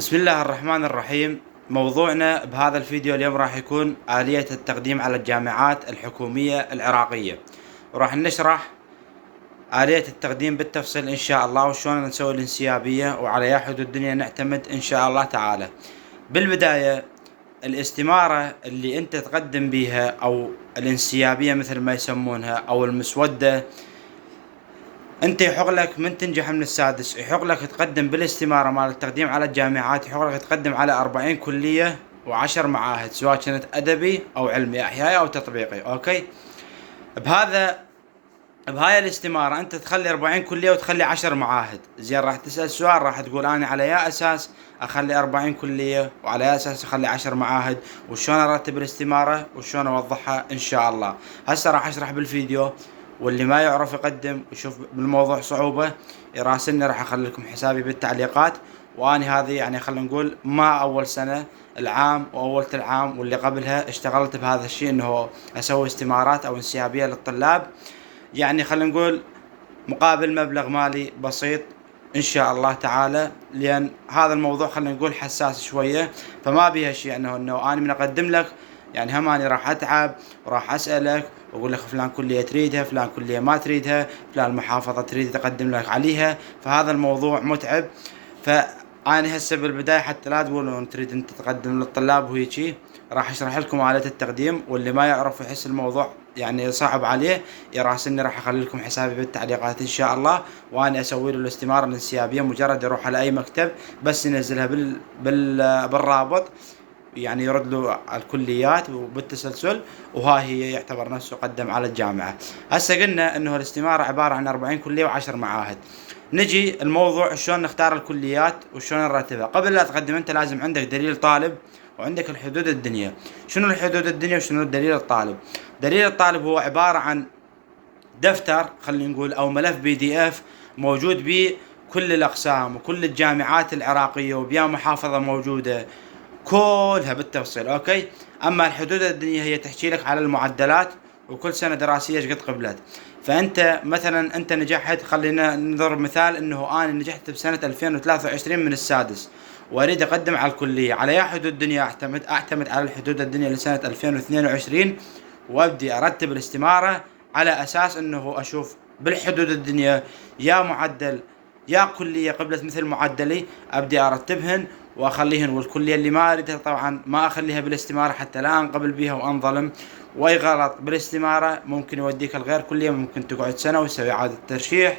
بسم الله الرحمن الرحيم. موضوعنا بهذا الفيديو اليوم راح يكون آلية التقديم على الجامعات الحكومية العراقية، وراح نشرح آلية التقديم بالتفصيل إن شاء الله، وشلون نسوي الانسيابية وعلى أي حدود الدنيا نعتمد إن شاء الله تعالى. بالبداية الاستمارة اللي أنت تقدم بيها أو الانسيابية مثل ما يسمونها أو المسودة، انت يحق لك من تنجح من السادس يحق لك تقدم بالاستمارة مال التقديم على الجامعات، يحق لك تقدم على 40 كلية و10 معاهد، سواء كانت ادبي او علمي احيائي او تطبيقي. اوكي، بهذا بهاي الاستمارة انت تخلي 40 كلية وتخلي 10 معاهد. زين، راح تسأل سؤال، راح تقول انا على يا اساس اخلي 40 كلية وعلى يا اساس اخلي 10 معاهد، وشلون ارتب الاستمارة وشلون اوضحها ان شاء الله. هسه راح اشرح بالفيديو، واللي ما يعرف يقدم ويشوف بالموضوع صعوبة يراسلني، راح اخلي لكم حسابي بالتعليقات. واني هذه يعني خلينا نقول ما اول سنة، العام واولة العام واللي قبلها اشتغلت بهذا الشيء، انه اسوي استمارات او انسيابية للطلاب، يعني خلينا نقول مقابل مبلغ مالي بسيط ان شاء الله تعالى، لان هذا الموضوع خلينا نقول حساس شويه، فما بيها شيء انه انا من اقدم لك، يعني هم انا راح اتعب وراح اسالك واقول لك فلان كليه تريدها، فلان كليه ما تريدها، فلان محافظه تريد تقدم لك عليها، فهذا الموضوع متعب. فاني هسه بالبدايه حتى لا تقولون تريد انت تقدم للطلاب وهيجي، راح اشرح لكم آلة التقديم، واللي ما يعرف يحس الموضوع يعني صعب عليه يراسلني، راح اخلي لكم حسابي بالتعليقات ان شاء الله. وانا اسوي له الاستماره الانسيابيه، مجرد يروح على اي مكتب بس ينزلها بالرابط، يعني يرد له على الكليات وبالتسلسل، وها هي يعتبر نفسه قدم على الجامعه. هسه قلنا انه الاستماره عباره عن 40 كليه و10 معاهد. نجي الموضوع شلون نختار الكليات وشلون نرتبها. قبل لا تقدم انت لازم عندك دليل طالب وعندك الحدود الدنيا. شنو الحدود الدنيا وشنو الدليل الطالب؟ دليل الطالب هو عبارة عن دفتر، خلينا نقول او ملف PDF موجود به كل الاقسام وكل الجامعات العراقية وبيا محافظة موجودة كلها بالتفصيل. اوكي، اما الحدود الدنيا هي تحكي لك على المعدلات وكل سنة دراسية ايش قد قبلت. فانت مثلا انت نجحت، خلينا نضرب مثال انه انا نجحت بسنة 2023 من السادس، واريد اقدم على الكلية، على يا حدود الدنيا اعتمد على الحدود الدنيا لسنة 2022، وابدي ارتب الاستمارة على اساس انه اشوف بالحدود الدنيا يا معدل يا كلية قبلت مثل معدلي، ابدي ارتبهن واخليهن، والكلية اللي ما اريدها طبعا ما اخليها بالاستمارة حتى لا انقبل بيها وانظلم. واي غلط بالاستمارة ممكن يوديك الغير كلية، ممكن تقعد سنة وتسوي اعادة ترشيح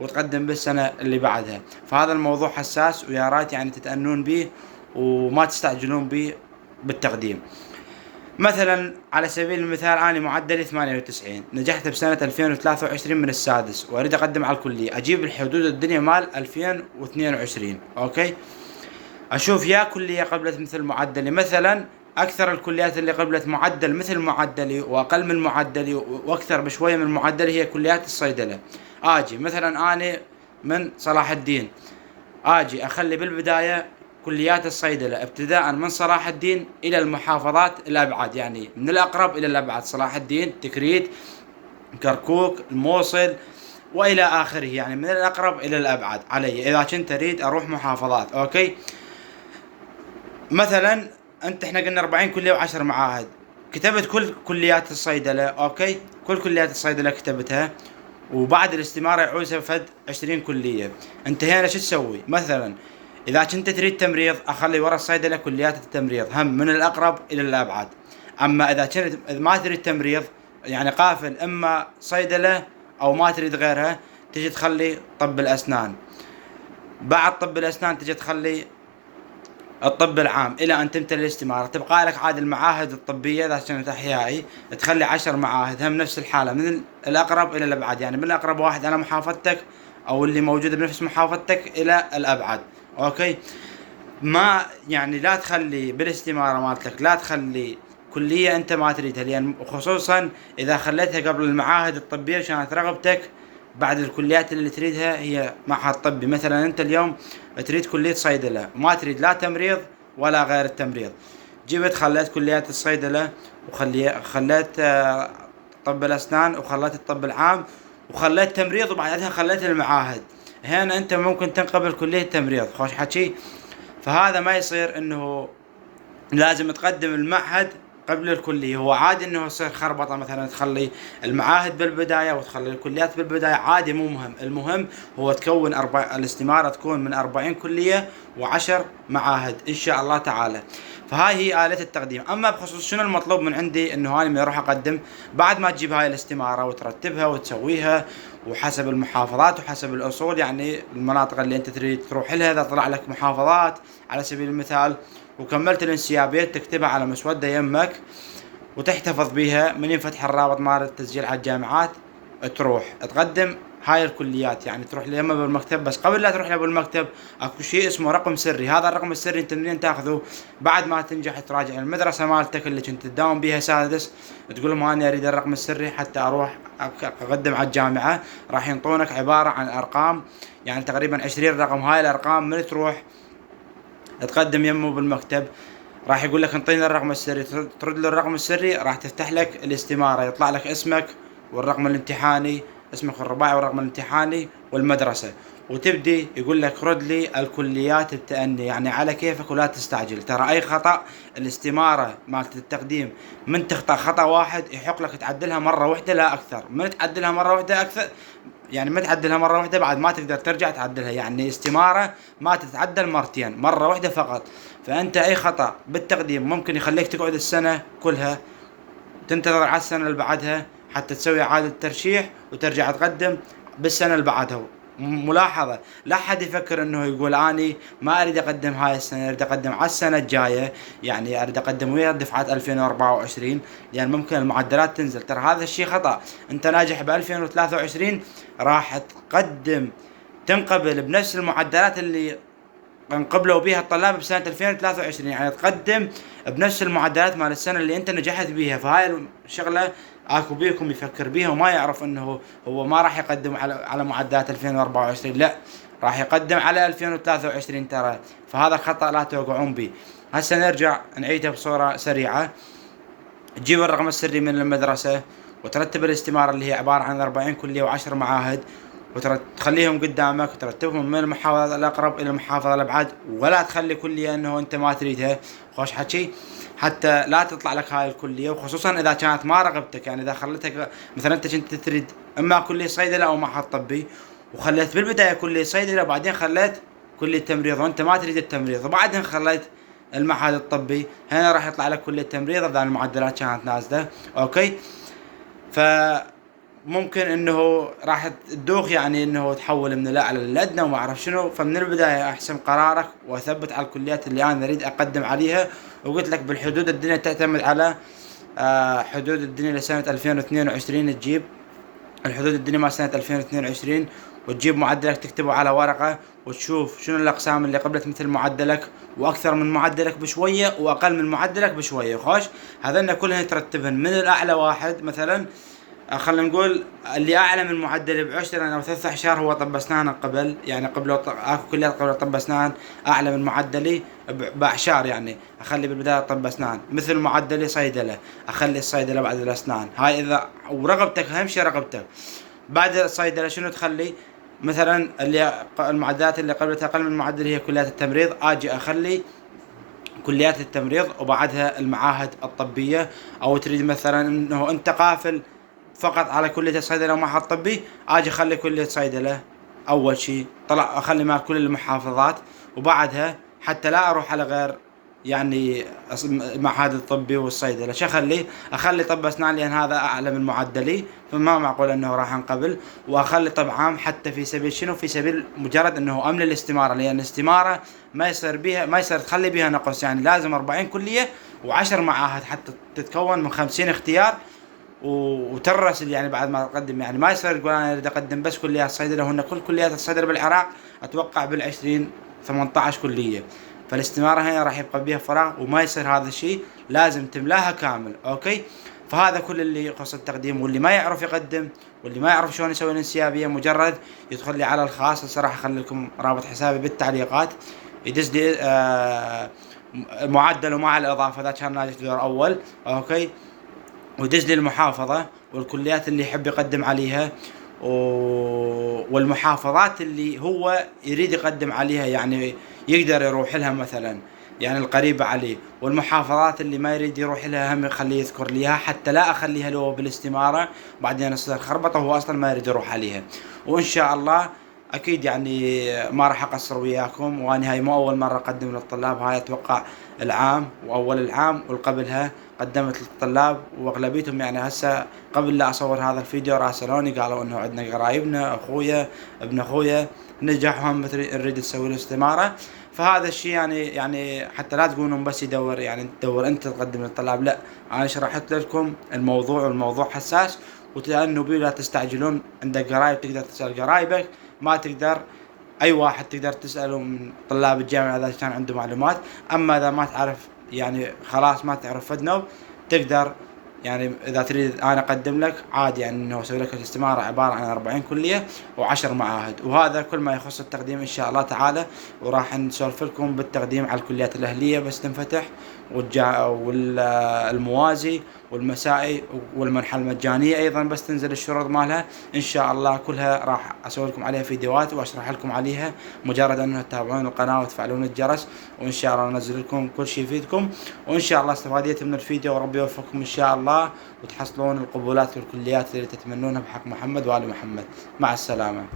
وتقدم بالسنة اللي بعدها. فهذا الموضوع حساس، ويا ريت يعني تتأنون به وما تستعجلون به بالتقديم. مثلا على سبيل المثال انا معدلي 98، نجحت بسنة 2023 من السادس واريد اقدم على الكلية، اجيب الحدود الدنيا مال 2022. اوكي، اشوف يا كلية قبلت مثل معدلي، مثلا اكثر الكليات اللي قبلت معدل مثل معدلي واقل من معدلي واكثر بشوية من معدلي هي كليات الصيدلة. اجي مثلا انا من صلاح الدين، اجي اخلي بالبداية كليات الصيدلة ابتداء من صلاح الدين الى المحافظات الابعد، يعني من الاقرب الى الابعد، صلاح الدين، تكريت، كركوك، الموصل والى اخره، يعني من الاقرب الى الابعد علي اذا كنت اريد اروح محافظات. اوكي، مثلا انت احنا قلنا 40 كلية و10 معاهد، كتبت كل كليات الصيدلة. اوكي، كل كليات الصيدلة كتبتها، وبعد الاستمارة يعوزها فد 20 كلية. انت هنا شو تسوي؟ مثلا اذا كنت تريد تمريض اخلي ورا الصيدلة كليات التمريض هم من الاقرب الى الابعد. اما اذا كنت ما تريد تمريض، يعني قافل اما صيدلة او ما تريد غيرها، تجي تخلي طب الاسنان. بعد طب الاسنان تجي تخلي الطب العام الى ان تمتلئ الاستمارة. تبقى لك عاد المعاهد الطبية اذا كانت احيائي، تخلي 10 معاهد هم نفس الحالة من الاقرب الى الابعد، يعني من الاقرب واحد على محافظتك او اللي موجودة بنفس محافظتك الى الابعد. اوكي، ما يعني لا تخلي بالاستمارة مالتك لا تخلي كلية انت ما تريدها، لان خصوصا اذا خليتها قبل المعاهد الطبية كانت رغبتك بعد الكليات اللي تريدها هي معهد طبي. مثلا انت اليوم تريد كلية صيدلة وما تريد لا تمريض ولا غير التمريض، جبت خليت كليات الصيدلة خليت طب الاسنان وخليت الطب العام وخليت تمريض وبعدها خليت المعاهد. هنا انت ممكن تنقبل كلية تمريض، خوش حكي. فهذا ما يصير انه لازم تقدم المعهد قبل الكلية. هو عادي انه يصير خربطة، مثلا تخلي المعاهد بالبداية وتخلي الكليات بالبداية، عادي مو مهم. المهم هو تكون الاستمارة تكون من 40 كلية و10 معاهد ان شاء الله تعالى. فهاي هي آلة التقديم. اما بخصوص شنو المطلوب من عندي، انه انا من اروح اقدم بعد ما تجيب هاي الاستمارة وترتبها وتسويها وحسب المحافظات وحسب الاصول، يعني المناطق اللي انت تريد تروح لها، اذا طلع لك محافظات على سبيل المثال وكملت الانسيابية تكتبها على مسودة يمك وتحتفظ بيها. من ينفتح الرابط مال التسجيل على الجامعات تروح تقدم هاي الكليات، يعني تروح لها بالمكتب. بس قبل لا تروح لها بالمكتب اكو شيء اسمه رقم سري. هذا الرقم السري انت منين تاخذه؟ بعد ما تنجح تراجع المدرسة مالتك اللي كنت تداوم بيها سادس، تقول لهم انا اريد الرقم السري حتى اروح اقدم على الجامعة. راح ينطونك عبارة عن ارقام، يعني تقريبا 20 رقم. هاي الارقام من تروح تقدم يمه بالمكتب راح يقول لك انطينا الرقم السري، ترد له الرقم السري، راح تفتح لك الاستمارة، يطلع لك اسمك والرقم الامتحاني، اسمك الرباعي والرقم الامتحاني والمدرسة، وتبدي يقول لك رد لي الكليات التأني، يعني على كيفك ولا تستعجل. ترى اي خطأ الاستمارة مالت التقديم من تخطأ خطأ واحد يحق لك تعدلها مرة واحدة لا اكثر. من تعدلها مرة واحدة اكثر، يعني ما تعدلها مرة واحدة بعد ما تقدر ترجع تعدلها. يعني استمارة ما تتعدل مرتين، مرة واحدة فقط. فأنت أي خطأ بالتقديم ممكن يخليك تقعد السنة كلها، تنتظر على السنة اللي بعدها حتى تسوي إعادة ترشيح وترجع تقدم بالسنة اللي بعدها. ملاحظة، لا حد يفكر انه يقول اني ما اريد اقدم هاي السنة، اريد اقدم على السنة الجاية، يعني اريد اقدم ويا دفعة 2024 لان ممكن المعدلات تنزل. ترى هذا الشيء خطأ. انت ناجح ب 2023 راح تقدم تنقبل بنفس المعدلات اللي انقبلوا بها الطلاب بسنة 2023، يعني تقدم بنفس المعدلات مال السنة اللي انت نجحت بيها. فهاي الشغلة اكو بيكم يفكر بيها وما يعرف انه هو ما راح يقدم على معدلات 2024، لا راح يقدم على 2023 ترى. فهذا الخطأ لا توقعون به. هسه نرجع نعيدها بصورة سريعة. تجيب الرقم السري من المدرسة وترتب الاستمارة اللي هي عبارة عن 40 كلية و10 معاهد، وتخليهم قدامك وترتبهم من المحافظة الأقرب إلى المحافظة الأبعد، ولا تخلي كلية إنه أنت ما تريدها. خوش حكي، حتى لا تطلع لك هاي الكلية، وخصوصا إذا كانت ما رغبتك. يعني إذا خليتك مثلا أنت كنت تريد إما كلية صيدلة أو معهد طبي، وخليت بالبداية كلية صيدلة وبعدين خليت كلية تمريض وأنت ما تريد التمريض، وبعدين خليت المعهد الطبي، هنا راح يطلع لك كلية تمريض إذا المعدلات كانت نازلة. أوكي، فممكن انه راح تدوخ، يعني انه تحول من الاعلى للادنى وما اعرف شنو. فمن البدايه احسم قرارك واثبت على الكليات اللي انا اريد اقدم عليها. وقلت لك بالحدود الدنيا تعتمد على حدود الدنيا لسنه 2022. تجيب الحدود الدنيا مال سنه 2022 وتجيب معدلك تكتبه على ورقه وتشوف شنو الاقسام اللي قبلت مثل معدلك واكثر من معدلك بشويه واقل من معدلك بشويه. خوش، هذين كلهن ترتبهن من الاعلى واحد. مثلا خلينا نقول اللي اعلى من معدلي بعشر او 13 هو طب اسنان. قبل يعني قبل اكو كليات قبل طب اسنان اعلى من معدلي باعشار، يعني اخلي بالبدايه طب اسنان. مثل معدلي صيدله اخلي الصيدله بعد الاسنان. هاي اذا ورغبتك، اهم شيء رغبتك. بعد الصيدله شنو تخلي؟ مثلا اللي المعدلات اللي قبلتها اقل من معدلي هي كليات التمريض، اجي اخلي كليات التمريض وبعدها المعاهد الطبيه. او تريد مثلا انه انت قافل فقط على كلية الصيدلة ومعهد طبي، اجي اخلي كلية صيدلة اول شيء، طلع اخلي مع كل المحافظات، وبعدها حتى لا اروح على غير يعني المعهد الطبي والصيدلة شو اخلي طب اسنان لان هذا اعلى من معدلي، فما معقول انه راح انقبل. واخلي طب عام حتى في سبيل شنو؟ في سبيل مجرد انه امن الاستمارة، لان الاستمارة ما يصير بيها، ما يصير تخلي بيها نقص. يعني لازم 40 كلية و10 معاهد حتى تتكون من 50 اختيار وترسل. يعني بعد ما تقدم، يعني ما يصير تقول انا اريد اقدم بس كليات الصيدله. هن كل كليات الصيدله بالعراق اتوقع بال20 18 كليه. فالاستماره هنا راح يبقى بيها فراغ وما يصير هذا الشيء، لازم تملاها كامل. اوكي، فهذا كل اللي يخص التقديم. واللي ما يعرف يقدم واللي ما يعرف شلون يسوي الانسيابيه مجرد يدخل لي على الخاص. الصراحه اخلي لكم رابط حسابي بالتعليقات، يدز لي معدل ومع الاضافه اذا كان ناجح دور اول. اوكي، ودز لي المحافظة والكليات اللي يحب يقدم عليها والمحافظات اللي هو يريد يقدم عليها. يعني يقدر يروح لها مثلا يعني القريبة عليه، والمحافظات اللي ما يريد يروح لها هم يخليه يذكر لي إياها حتى لا أخليها له بالاستمارة بعدين يصير خربطة وهو أصلا ما يريد يروح عليها. وإن شاء الله أكيد يعني ما راح أقصر وياكم، وأنا هاي مو أول مرة أقدم للطلاب، هاي أتوقع العام وأول العام والقبلها قدمت للطلاب، وأغلبيتهم يعني هسه قبل لا أصور هذا الفيديو راسلوني قالوا إنه عندنا قرايبنا أخويا ابن أخويا نجح وهم نريد نسوي له استمارة. فهذا الشيء يعني حتى لا تقولون بس يدور يعني تدور أنت تقدم للطلاب، لأ أنا شرحت لكم الموضوع والموضوع حساس، وتأنوا بيه لا تستعجلون. عندك قرايب تقدر تسأل قرايبك، ما تقدر أي واحد تقدر تسأله من طلاب الجامعة إذا كان عنده معلومات. أما إذا ما تعرف يعني خلاص ما تعرف فدنو تقدر يعني إذا تريد أنا أقدم لك عادي يعني إنه أسوي لك الاستمارة عبارة عن 40 كلية و10 معاهد، وهذا كل ما يخص التقديم إن شاء الله تعالى. وراح نسولف لكم بالتقديم على الكليات الأهلية بس تنفتح والموازي والمسائي والمنحة المجانية أيضا بس تنزل الشروط مالها إن شاء الله كلها راح أسوي لكم عليها فيديوهات وأشرح لكم عليها، مجرد أنه تتابعون القناة وتفعلون الجرس، وإن شاء الله ننزل لكم كل شيء يفيدكم. وإن شاء الله استفاديتوا من الفيديو وربي يوفقكم إن شاء الله، وتحصلون القبولات والكليات اللي تتمنونها بحق محمد وآل محمد. مع السلامة.